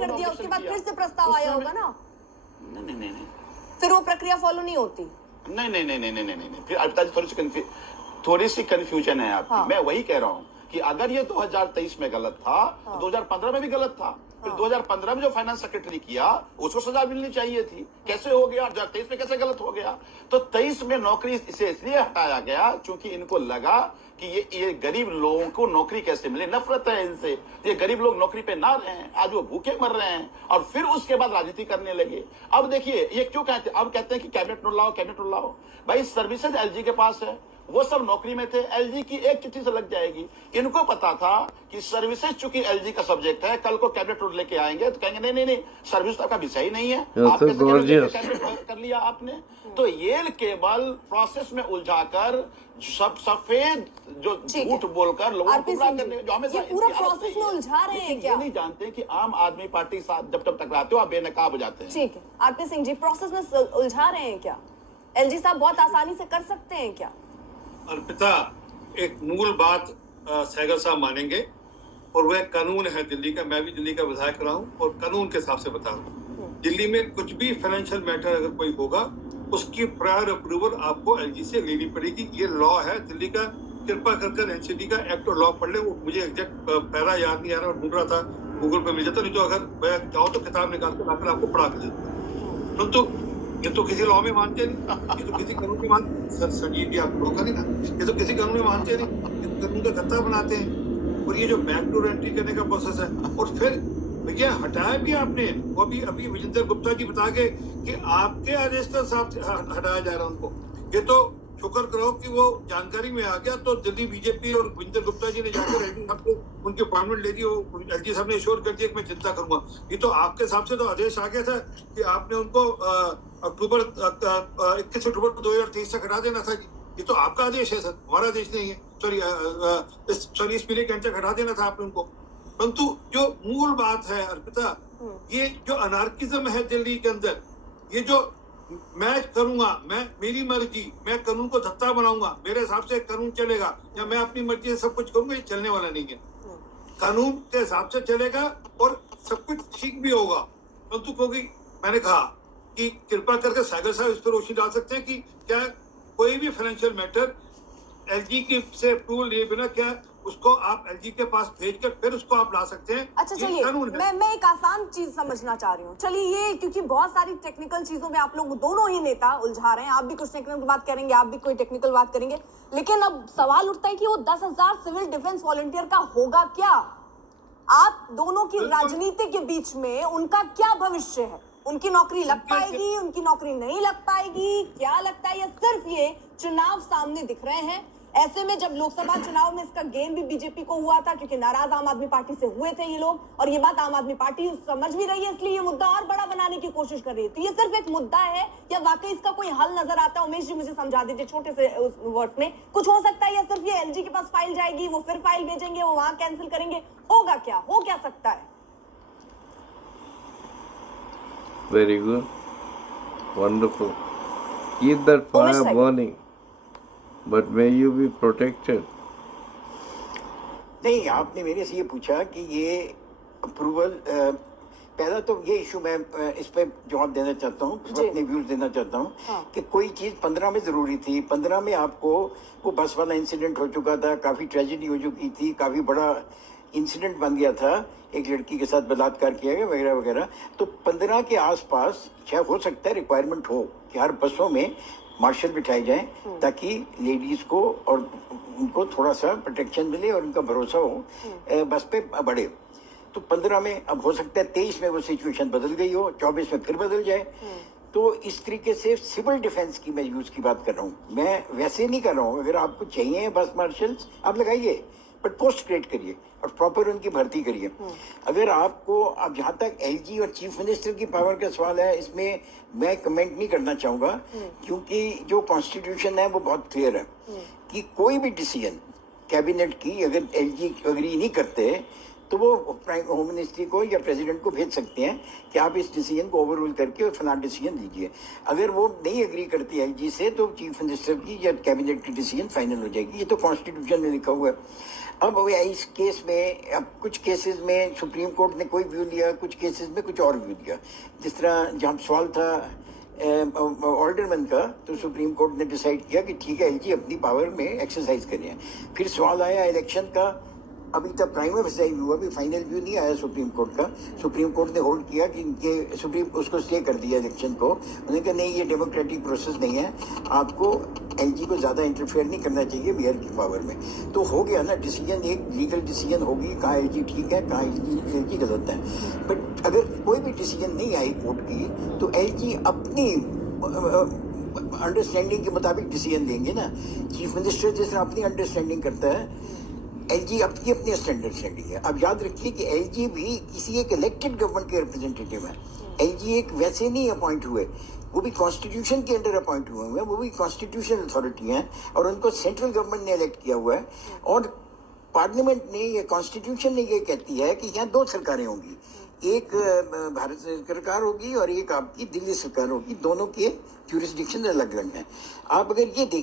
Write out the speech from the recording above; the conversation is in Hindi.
कर दिया, उसके बाद फिर से प्रस्ताव आया होगा ना? नहीं, फिर वो प्रक्रिया फॉलो नहीं होती? नहीं, फिर अल्पता जी थोड़ी सी कंफ्यूजन है आपकी। मैं वही कह रहा हूँ कि अगर ये 2023 में गलत था तो 2015 में भी गलत था। फिर 2015 में जो फाइनेंस सेक्रेटरी किया उसको सजा मिलनी चाहिए थी। कैसे हो गया? 2023 में कैसे गलत हो गया? तो 23 में नौकरी इसे इसलिए हटाया गया क्योंकि इनको लगा कि ये गरीब लोगों को नौकरी कैसे मिले, नफरत है इनसे, ये गरीब लोग नौकरी पे ना रहें, आज वो भूखे मर रहे हैं। और फिर उसके बाद राजनीति करने लगे। अब देखिए ये क्यों कहते हैं, अब कहते हैं कि कैबिनेट रूल लाओ। भाई सर्विसेज एलजी के पास है, वो सब नौकरी में थे, एलजी की एक चिट्ठी से लग जाएगी। इनको पता था कि सर्विसेज चूंकि एलजी का सब्जेक्ट है, कल को कैबिनेट रूल लेके आएंगे तो कहेंगे नहीं सर्विस तो आपका विषय ही नहीं है, आप कैबिनेट कर लिया आपने। तो ये केवल प्रोसेस में उलझाकर सब सफेद जो झूठ बोलकर लोगों को गुमराह करने, जो हमेशा पूरा प्रोसेस में उलझा रहे हैं क्या? ये नहीं जानते कि आम आदमी पार्टी साथ जब टकराते हो आप बेनकाब हो जाते हैं। ठीक है, आरपी सिंह जी, प्रोसेस में उलझा रहे हैं क्या? एलजी साहब बहुत आसानी से कर सकते हैं क्या? अर्पिता, एक मूल बात सहगल साहब मानेंगे, और वह कानून है दिल्ली का। मैं भी दिल्ली का विधायक रहा हूँ और कानून के हिसाब से बता रहा हूँ। दिल्ली में कुछ भी फाइनेंशियल मैटर अगर कोई होगा उसकी प्रायर अप्रूवल आपको एलजी से लेनी पड़ेगी। ये लॉ है दिल्ली का। कृपा कर एनसीडी का एक्ट और लॉ पढ़ ले। वो मुझे एग्जैक्ट पैरा याद नहीं आ रहा और ढूंढ रहा था, गूगल पे मिल जाता, नहीं तो अगर मैं चाहूँ तो किताब निकाल कर लाकर आपको पढ़ा कर देता। तो ये तो किसी लॉ में मानते नहीं, ये तो किसी कानून में मानते। संजीव जी आप रोका नहीं ना, ये तो किसी कानून में मानते नहीं, ये कानून का गत्ता बनाते हैं। और ये जो बैकडोर एंट्री करने का प्रोसेस है, और फिर भैया हटाया भी आपने, वो अभी विजेंद्र गुप्ता जी बता के कि आपके आदेश के साथ हटाया जा रहा है उनको। ये तो शुक्र करो कि वो जानकारी में आ गया। तो दिल्ली बीजेपी और विजेंद्र गुप्ता जी ने जाकर एलजी साहब को उनकी अपॉइंटमेंट ले दी। एलजी साहब ने एश्योर कर दिया कि मैं चिंता करूंगा। ये तो आपके हिसाब से तो आदेश आ गया था कि आपने उनको अक्टूबर 21 अक्टूबर 2023 तक हटा देना था। ये तो आपका आदेश है सर, हमारा आदेश नहीं है। सॉरी इस पीले कैंचर हटा देना था आपने उनको। परंतु जो मूल बात है अर्पिता, ये जो अनार्किज्म है दिल्ली के अंदर, ये जो मैं करूंगा, मेरी मर्जी, मैं कानून को धत्ता बनाऊंगा, मेरे हिसाब से कानून चलेगा, या मैं अपनी मर्जी से सब कुछ करूंगा, ये चलने वाला नहीं है। कानून के हिसाब से चलेगा और सब कुछ ठीक भी होगा। परंतु क्योंकि मैंने कहा कि कृपा करके सागर साहब इस पर रोशनी डाल सकते हैं कि क्या कोई भी फाइनेंशियल मैटर एलजी की से अप्रूवल लिए बिना क्या उसको आप एलजी के पास भेजकर फिर उसको आप ला सकते हैं। अच्छा चलिए, मैं एक आसान चीज समझना चाह रही हूँ। चलिए ये, क्योंकि बहुत सारी टेक्निकल चीजों में आप लोग दोनों ही नेता उलझा रहे हैं, आप भी कुछ टेक्निकल बात करेंगे, आप भी कोई टेक्निकल बात करेंगे, लेकिन अब सवाल उठता है कि वो 10,000 सिविल डिफेंस वॉलंटियर का होगा क्या? आप दोनों की राजनीति के बीच में उनका क्या भविष्य है? उनकी नौकरी लग पाएगी, उनकी नौकरी नहीं लग पाएगी, क्या लगता है? या सिर्फ ये चुनाव सामने दिख रहे हैं? ऐसे में जब लोकसभा चुनाव में इसका गेन भी बीजेपी को हुआ था, क्योंकि नाराज आम आदमी पार्टी से हुए थे ये लोग, और ये बात आम आदमी पार्टी समझ भी रही है, इसलिए ये मुद्दा और बड़ा बनाने की कोशिश कर रही है। तो ये सिर्फ एक मुद्दा है या वाकई इसका कोई हल नजर आता है? उमेश जी मुझे समझा दीजिए छोटे से उस वर्ड में। कुछ हो सकता है या सिर्फ ये एलजी के पास फाइल जाएगी, वो फिर फाइल भेजेंगे, वो वहां कैंसिल करेंगे, होगा क्या, हो क्या सकता है? Very good. Wonderful. Keep that fire burning. But may you be protected. नहीं, आपने मेरे से ये पूछा कि ये अप्रूवल, पहला तो ये इशू मैं इस पे जवाब देना चाहता हूँ, अपने व्यूज देना चाहता हूँ। कि कोई चीज़ 15 में ज़रूरी थी। 15 में आपको वो बस वाला इंसिडेंट हो चुका था, काफ़ी ट्रेजेडी हो चुकी थी, काफ़ी बड़ा इंसिडेंट बन गया था, एक लड़की के साथ बलात्कार किया गया वगैरह वगैरह। तो 15 के आसपास शायद हो सकता है रिक्वायरमेंट हो कि हर बसों में मार्शल बिठाए जाएं, ताकि लेडीज को और उनको थोड़ा सा प्रोटेक्शन मिले और उनका भरोसा हो बस पे बढ़े। तो 15 में, अब हो सकता है 23 में वो सिचुएशन बदल गई हो, 24 में फिर बदल जाए। तो इस तरीके से सिविल डिफेंस की मैं यूज की बात कर रहा हूँ, मैं वैसे नहीं कर रहा हूँ। अगर आपको चाहिए बस मार्शल्स आप लगाइए, बट पोस्ट क्रिएट करिए और प्रॉपर उनकी भर्ती करिए। अगर आपको, अब जहाँ तक एलजी और चीफ मिनिस्टर की पावर का सवाल है, इसमें मैं कमेंट नहीं करना चाहूँगा, क्योंकि जो कॉन्स्टिट्यूशन है वो बहुत क्लियर है कि कोई भी डिसीजन कैबिनेट की अगर एलजी एग्री नहीं करते तो वो होम मिनिस्ट्री को या प्रेसिडेंट को भेज सकते हैं कि आप इस डिसीजन को ओवररूल करके और फलाना डिसीजन लीजिए। अगर वो नहीं एग्री करती है एलजी से तो चीफ मिनिस्टर की या कैबिनेट की डिसीजन फाइनल हो जाएगी। ये तो कॉन्स्टिट्यूशन में लिखा हुआ है। अब वो इस केस में, अब कुछ केसेस में सुप्रीम कोर्ट ने कोई व्यू लिया, कुछ केसेस में कुछ और व्यू लिया। जिस तरह जहाँ सवाल था ऑल्डरमैन का, तो सुप्रीम कोर्ट ने डिसाइड किया कि ठीक है एलजी अपनी पावर में एक्सरसाइज करें। फिर सवाल आया इलेक्शन का, अभी तक प्राइमरी डिसाइड हुआ, भी फाइनल व्यू नहीं आया सुप्रीम कोर्ट का। सुप्रीम कोर्ट ने होल्ड किया कि ये सुप्रीम उसको स्टे कर दिया इलेक्शन को। उन्होंने कहा नहीं, ये डेमोक्रेटिक प्रोसेस नहीं है, आपको एलजी को ज़्यादा इंटरफेयर नहीं करना चाहिए मेयर की पावर में। तो हो गया ना डिसीजन, एक लीगल डिसीजन होगी, कहाँ एलजी ठीक है, कहाँ एलजी गलत है। बट अगर कोई भी डिसीजन नहीं आई कोर्ट की, तो एलजी अपनी अंडरस्टैंडिंग के मुताबिक डिसीजन लेंगे ना। चीफ मिनिस्टर जिस तरह अपनी अंडरस्टैंडिंग करता है, एलजी अपनी अपनी अंडरस्टैंडिंग है। अब याद रखिए कि एलजी भी किसी एक इलेक्टेड गवर्नमेंट के रिप्रेजेंटेटिव है। एलजी एक वैसे नहीं अपॉइंट हुए, वो भी कॉन्स्टिट्यूशन के अंडर अपॉइंट हुए हैं, वो भी कॉन्स्टिट्यूशनल अथॉरिटी हैं और उनको सेंट्रल गवर्नमेंट ने इलेक्ट किया हुआ है। और पार्लियामेंट ने, ये कॉन्स्टिट्यूशन ने ये कहती है कि यहाँ दो सरकारें होंगी, एक भारत सरकार होगी और एक आपकी दिल्ली सरकार होगी, दोनों के ज्यूरिसडिक्शन अलग अलग हैं। आप अगर ये देखिए